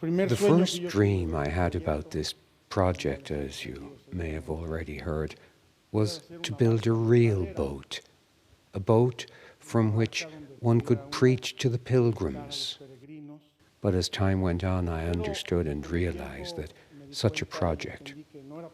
The first dream I had about this project, as you may have already heard, was to build a real boat, a boat from which one could preach to the pilgrims. But as time went on, I understood and realized that such a project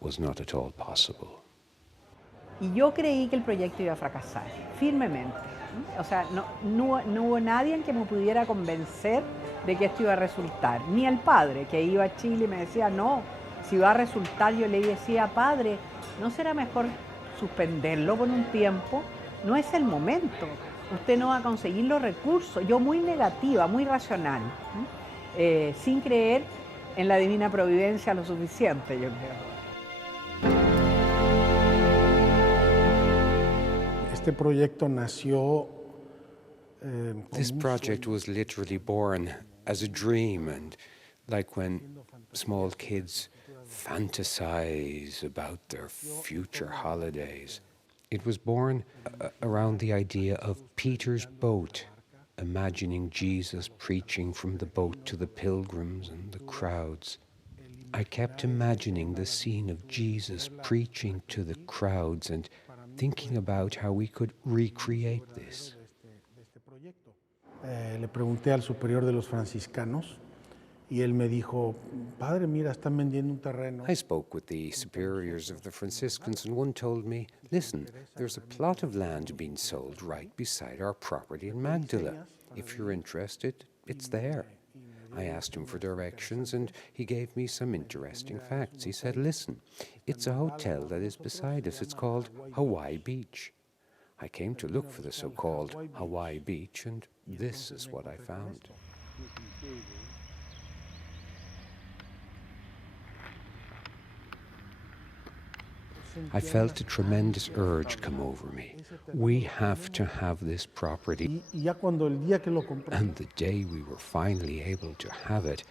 was not at all possible. Y yo creí que el proyecto iba a fracasar, firmemente. O sea, no hubo nadie que me pudiera convencer de que esto iba a resultar. Ni el padre, que iba a Chile y me decía, no, si va a resultar, yo le decía, padre, ¿no será mejor suspenderlo por un tiempo? No es el momento, usted no va a conseguir los recursos. Yo muy negativa, muy racional, sin creer en la divina providencia lo suficiente, yo creo. This project was literally born as a dream, and like when small kids fantasize about their future holidays. It was born around the idea of Peter's boat, imagining Jesus preaching from the boat to the pilgrims and the crowds. I kept imagining the scene of Jesus preaching to the crowds and thinking about how we could recreate this. Le pregunté al superior de los franciscanos y él me dijo, padre, mira, están vendiendo un terreno. I spoke with the superiors of the Franciscans, and one told me, listen, there's a plot of land being sold right beside our property in Magdala. If you're interested, it's there. I asked him for directions, and he gave me some interesting facts. He said, listen, it's a hotel that is beside us. It's called Hawaii Beach. I came to look for the so-called Hawaii Beach, and this is what I found. I felt a tremendous urge come over me. We have to have this property. And the day we were finally able to have it,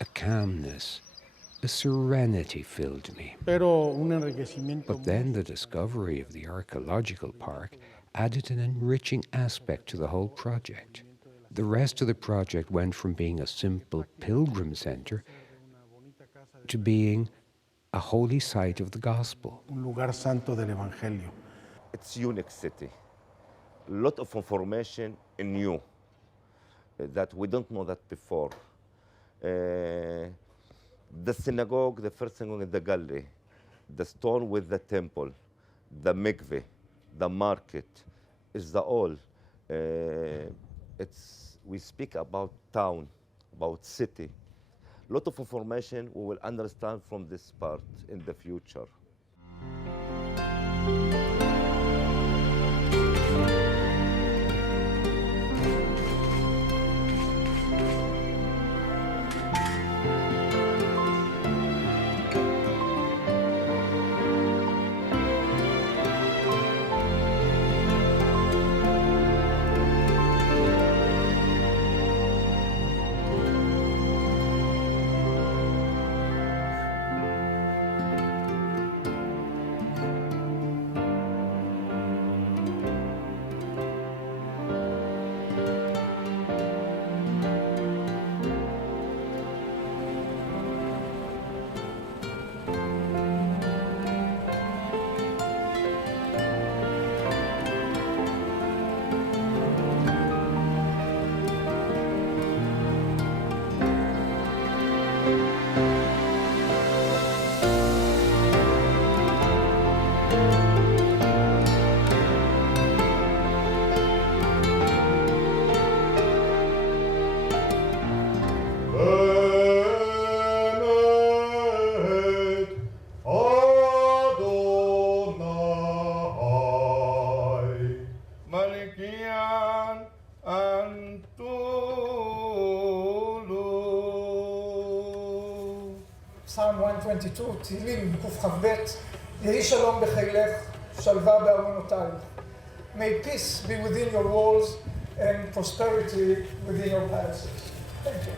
a calmness, a serenity filled me. But then the discovery of the archaeological park added an enriching aspect to the whole project. The rest of the project went from being a simple pilgrim center to being a holy site of the gospel. Un lugar santo del evangelio. It's a unique city. A lot of information new that we don't know that before. The synagogue, the first synagogue in the gallery, the stone with the temple, the mikveh, the market, is the all. We speak about town, about city. A lot of information we will understand from this part in the future. Psalm 122, תהילים, קכ"ב, יהי שלום בחילך, שלווה בארמונותייך. May peace be within your walls and prosperity within your palaces. Thank you.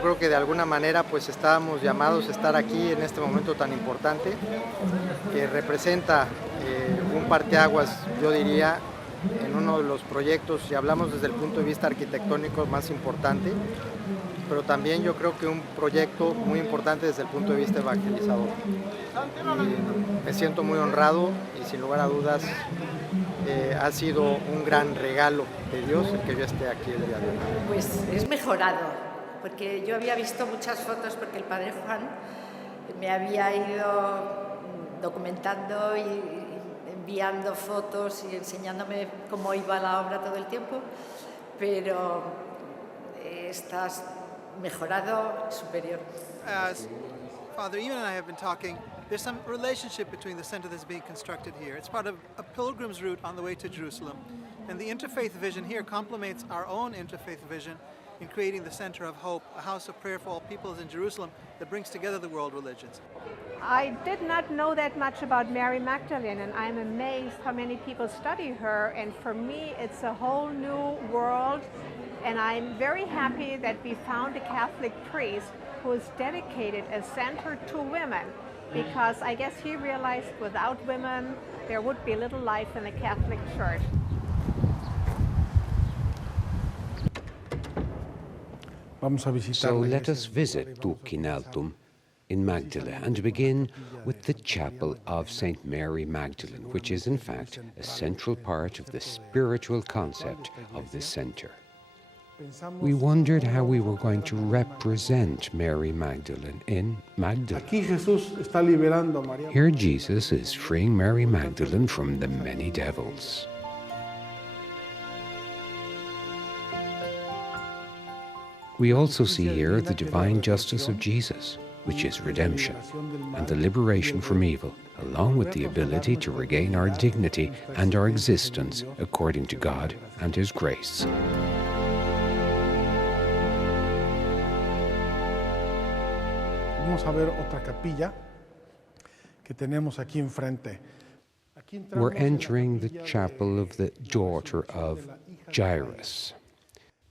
Yo creo que de alguna manera pues estábamos llamados a estar aquí en este momento tan importante que representa un parteaguas, yo diría, en uno de los proyectos, si hablamos desde el punto de vista arquitectónico, más importante, pero también yo creo que un proyecto muy importante desde el punto de vista evangelizador. Me siento muy honrado y sin lugar a dudas ha sido un gran regalo de Dios el que yo esté aquí el día de hoy. Pues es mejorado, porque yo había visto muchas fotos porque el padre Juan me había ido documentando y enviando fotos y enseñándome cómo iba la obra todo el tiempo, pero estás mejorado, superior. As Father Eamon and I have been talking, there's some relationship between the center that's being constructed here. It's part of a pilgrim's route on the way to Jerusalem. And the Interfaith vision here complements our own Interfaith vision in creating the center of hope, a house of prayer for all peoples in Jerusalem that brings together the world religions. I did not know that much about Mary Magdalene, and I'm amazed how many people study her. And for me, it's a whole new world. And I'm very happy that we found a Catholic priest who is dedicated a center to women, because I guess he realized without women there would be little life in the Catholic Church. So let us visit Turcin Altum in Magdala and begin with the chapel of St. Mary Magdalene, which is in fact a central part of the spiritual concept of this center. We wondered how we were going to represent Mary Magdalene in Magdala. Here Jesus is freeing Mary Magdalene from the many devils. We also see here the divine justice of Jesus, which is redemption, and the liberation from evil, along with the ability to regain our dignity and our existence according to God and His grace. Vamos a ver otra capilla que tenemos aquí enfrente. We're entering the chapel of the daughter of Jairus.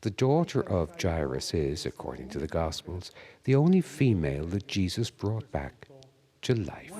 The daughter of Jairus is, according to the Gospels, the only female that Jesus brought back to life.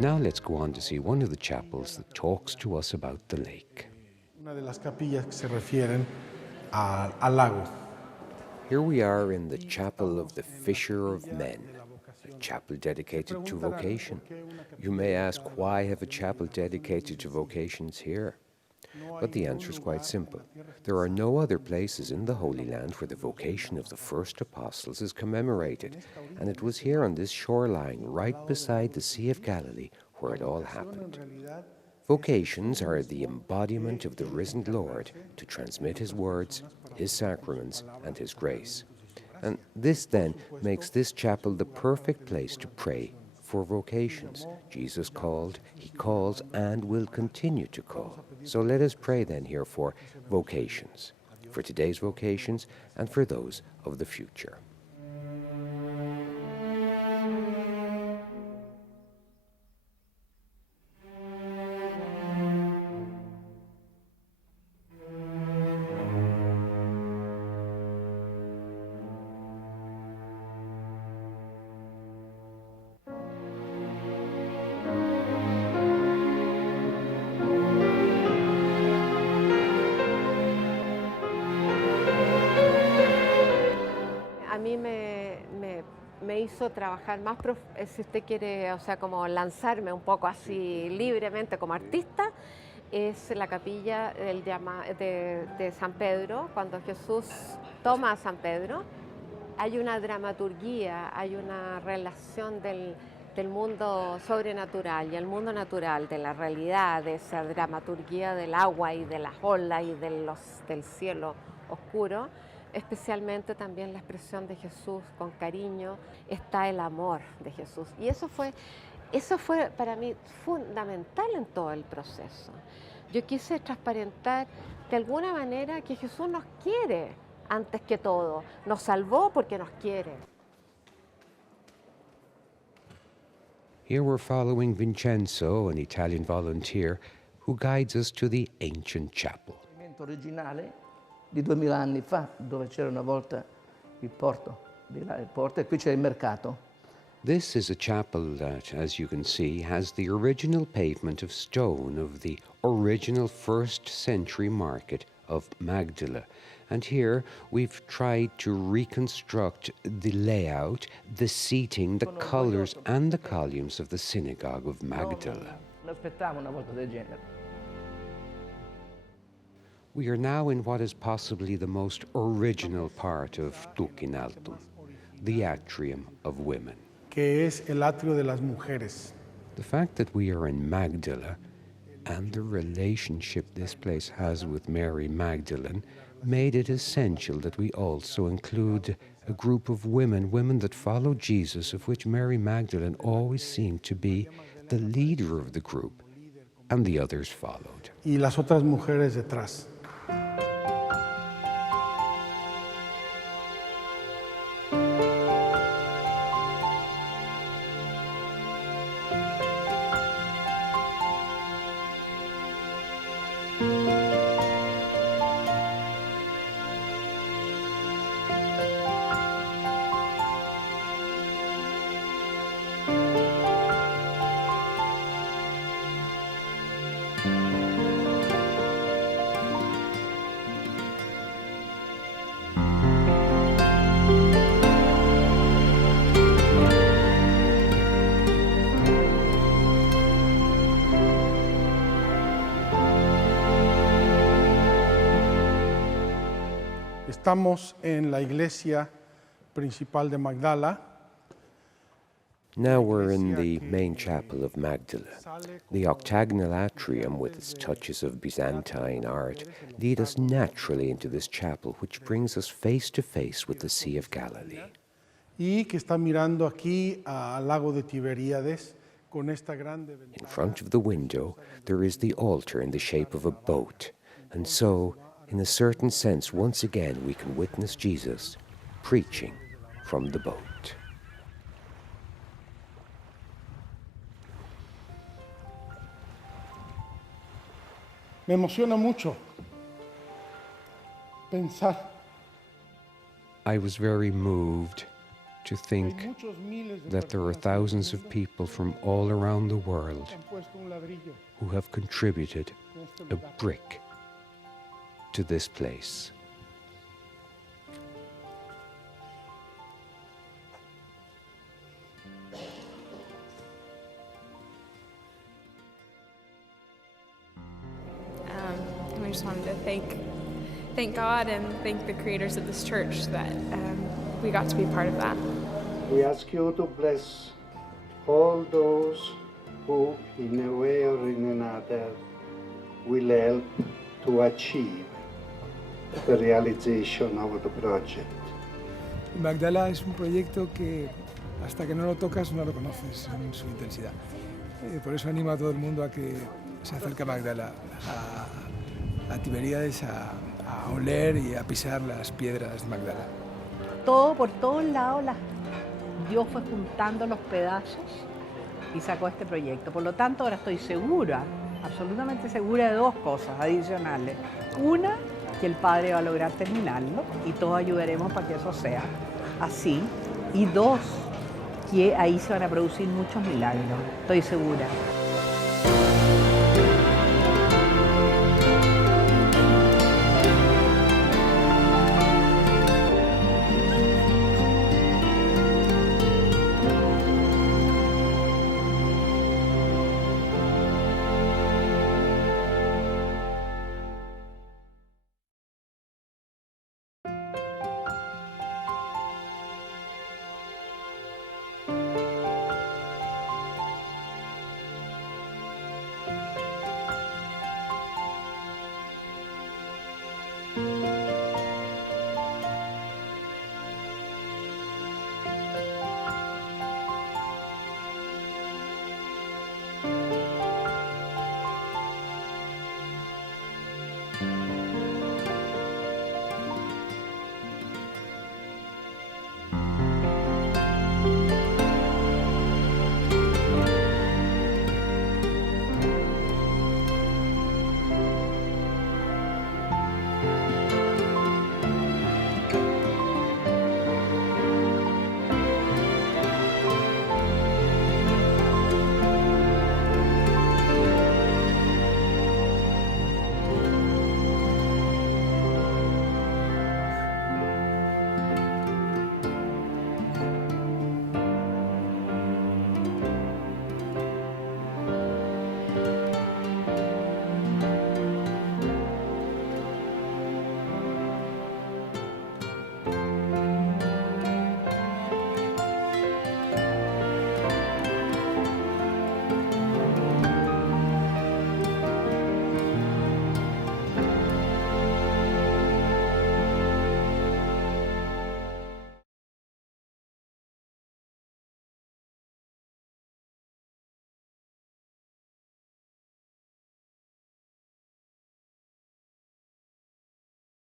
Now let's go on to see one of the chapels that talks to us about the lake. Una de las capillas que se refieren al lago. Here we are in the chapel of the Fisher of Men, a chapel dedicated to vocation. You may ask, why have a chapel dedicated to vocations here? But the answer is quite simple. There are no other places in the Holy Land where the vocation of the first apostles is commemorated, and it was here on this shoreline, right beside the Sea of Galilee, where it all happened. Vocations are the embodiment of the risen Lord to transmit His words, His sacraments, and His grace. And this then makes this chapel the perfect place to pray for vocations. Jesus called, He calls, and will continue to call. So let us pray then here for vocations, for today's vocations and for those of the future. A mí me hizo trabajar más, si usted quiere, o sea, como lanzarme un poco así libremente como artista, es la capilla de San Pedro. Cuando Jesús toma a San Pedro, hay una dramaturgia, hay una relación del mundo sobrenatural y el mundo natural, de la realidad, de esa dramaturgia del agua y de las olas y del cielo oscuro, especialmente también la expresión de Jesús con cariño, está el amor de Jesús. Y eso fue para mí fundamental en todo el proceso. Yo quise transparentar de alguna manera que Jesús nos quiere antes que todo, nos salvó porque nos quiere. Here we're following Vincenzo, an Italian volunteer, who guides us to the ancient chapel. Originale di 2000 anni fa, dove c'era una volta il porto, di là il porto, e qui c'è il mercato. This is a chapel that, as you can see, has the original pavement of stone of the original 1st century market of Magdala. And here we've tried to reconstruct the layout, the seating, the colors and the columns of the synagogue of Magdala. Non aspettavo una volta del genere. We are now in what is possibly the most original part of Tuchinaltum, the atrium of women. Que es el atrio de las mujeres. The fact that we are in Magdala and the relationship this place has with Mary Magdalene made it essential that we also include a group of women that follow Jesus, of which Mary Magdalene always seemed to be the leader of the group, and the others followed. Y las otras mujeres detrás. Estamos en la iglesia principal de Magdala. Now we're in the main chapel of Magdala. The octagonal atrium with its touches of Byzantine art lead us naturally into this chapel, which brings us face to face with the Sea of Galilee. Y que está mirando aquí al lago de Tiberíades con esta grande ventana. In front of the window, there is the altar in the shape of a boat, and so, in a certain sense, once again, we can witness Jesus preaching from the boat. Me emociona mucho pensar. I was very moved to think that there are thousands of people from all around the world who have contributed a brick to this place. We just wanted to thank God and thank the creators of this church that we got to be part of that. We ask you to bless all those who, in a way or in another, will help to achieve the realization of the project. Magdala es un proyecto que hasta que no lo tocas no lo conoces en su intensidad. Por eso animo a todo el mundo a que se acerque a Magdala, a Tiberíades, a oler y a pisar las piedras de Magdala. Todo, por todos lados, Dios fue juntando los pedazos y sacó este proyecto. Por lo tanto, ahora estoy segura, absolutamente segura de dos cosas adicionales. Una, que el Padre va a lograr terminarlo y todos ayudaremos para que eso sea así. Y dos, que ahí se van a producir muchos milagros, estoy segura.